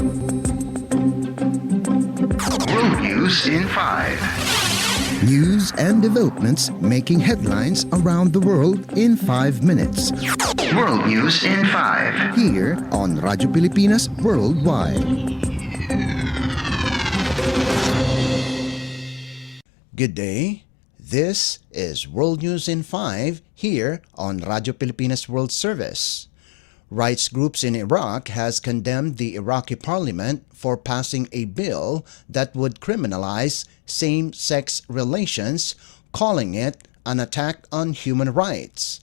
World News in 5. News and developments making headlines around the world in 5 minutes. World News in 5. Here on Radyo Pilipinas Worldwide. Good day. This is World News in 5 here on Radyo Pilipinas World Service. Rights groups in Iraq has condemned the Iraqi parliament for passing a bill that would criminalize same-sex relations, calling it an attack on human rights.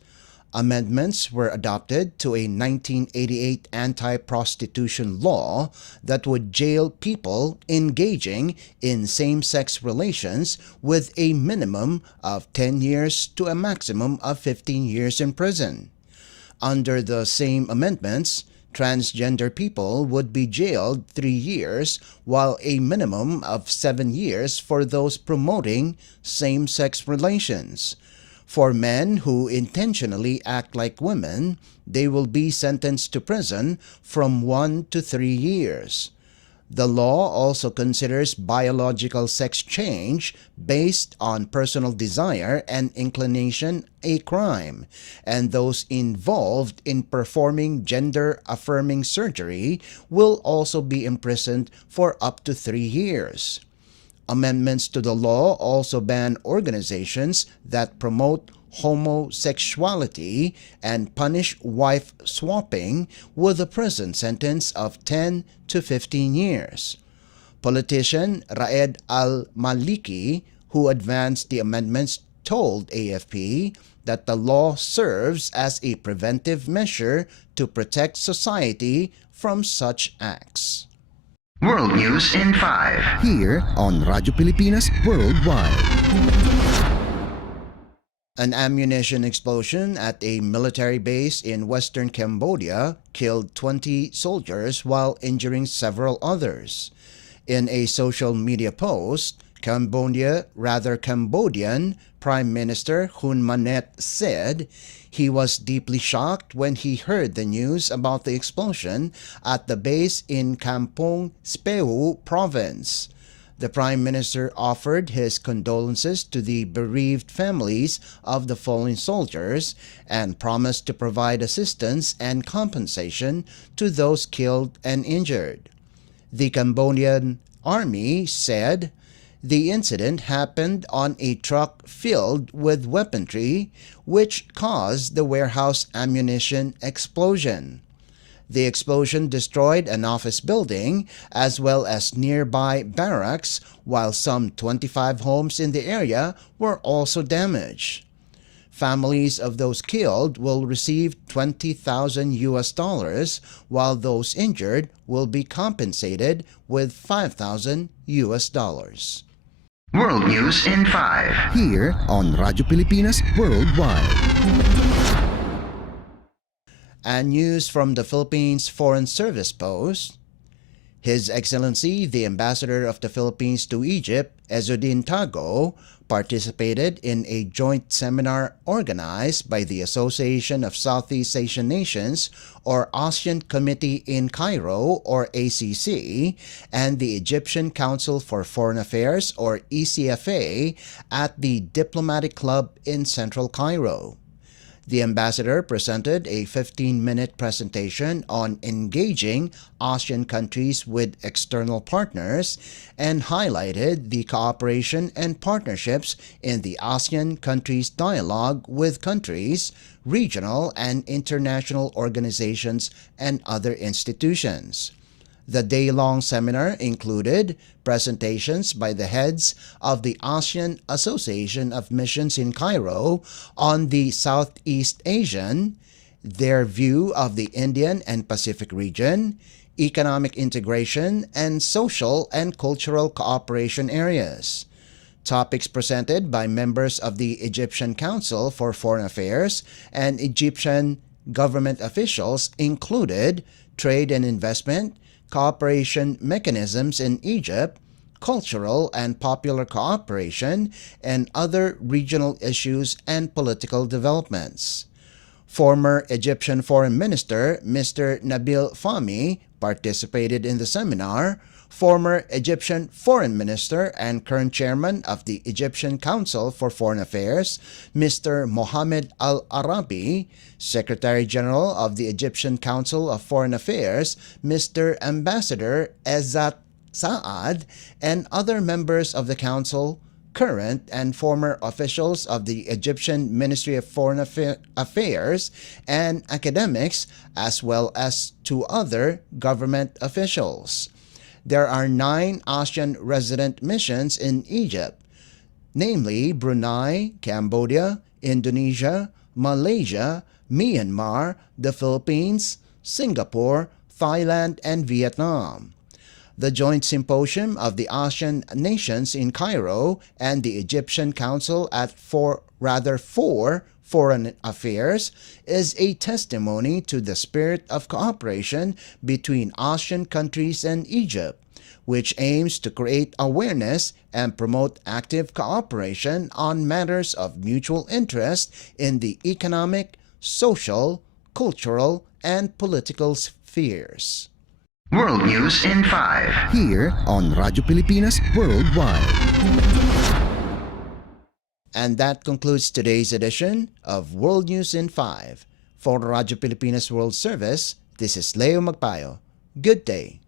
Amendments were adopted to a 1988 anti-prostitution law that would jail people engaging in same-sex relations with a minimum of 10 years to a maximum of 15 years in prison. Under the same amendments, transgender people would be jailed 3 years, while a minimum of 7 years for those promoting same-sex relations. For men who intentionally act like women, they will be sentenced to prison from 1 to 3 years. The law also considers biological sex change based on personal desire and inclination a crime, and those involved in performing gender-affirming surgery will also be imprisoned for up to 3 years. Amendments to the law also ban organizations that promote homosexuality and punish wife swapping with a prison sentence of 10 to 15 years. Politician Raed al-Maliki, who advanced the amendments, told AFP that the law serves as a preventive measure to protect society from such acts. World News in 5. Here on Radyo Pilipinas Worldwide. An ammunition explosion at a military base in western Cambodia killed 20 soldiers while injuring several others. In a social media post, Cambodian Prime Minister Hun Manet said he was deeply shocked when he heard the news about the explosion at the base in Kampong Speu province. The Prime Minister offered his condolences to the bereaved families of the fallen soldiers and promised to provide assistance and compensation to those killed and injured. The Cambodian Army said the incident happened on a truck filled with weaponry, which caused the warehouse ammunition explosion. The explosion destroyed an office building as well as nearby barracks, while some 25 homes in the area were also damaged. Families of those killed will receive $20,000, while those injured will be compensated with $5,000. World News in 5. Here on Radyo Pilipinas Worldwide. And news from the Philippines Foreign Service Post. His Excellency, the Ambassador of the Philippines to Egypt, Ezudin Tago, participated in a joint seminar organized by the Association of Southeast Asian Nations, or ASEAN Committee in Cairo, or ACC, and the Egyptian Council for Foreign Affairs, or ECFA, at the Diplomatic Club in Central Cairo. The ambassador presented a 15-minute presentation on engaging ASEAN countries with external partners and highlighted the cooperation and partnerships in the ASEAN countries' dialogue with countries, regional and international organizations, and other institutions. The day-long seminar included presentations by the heads of the ASEAN Association of Missions in Cairo on the Southeast Asian, their view of the Indian and Pacific region, economic integration, and social and cultural cooperation areas. Topics presented by members of the Egyptian Council for Foreign Affairs and Egyptian government officials included trade and investment, cooperation mechanisms in Egypt, cultural and popular cooperation, and other regional issues and political developments. Former Egyptian Foreign Minister Mr. Nabil Fahmy Participated in the seminar former Egyptian Foreign Minister and current chairman of the Egyptian Council for Foreign Affairs, Mr. Mohammed Al-Arabi, Secretary General of the Egyptian Council of Foreign Affairs, Mr. Ambassador Ezzat Saad, and other members of the Council, current and former officials of the Egyptian Ministry of Foreign Affairs, and academics, as well as two other government officials. There are 9 ASEAN resident missions in Egypt, namely Brunei, Cambodia, Indonesia, Malaysia, Myanmar, the Philippines, Singapore, Thailand, and Vietnam. The joint symposium of the ASEAN nations in Cairo and the Egyptian Council for Foreign Affairs is a testimony to the spirit of cooperation between ASEAN countries and Egypt, which aims to create awareness and promote active cooperation on matters of mutual interest in the economic, social, cultural, and political spheres. World News in 5. Here on Radyo Pilipinas Worldwide. And that concludes today's edition of World News in 5. For Radyo Pilipinas World Service, this is Leo Magpayo. Good day.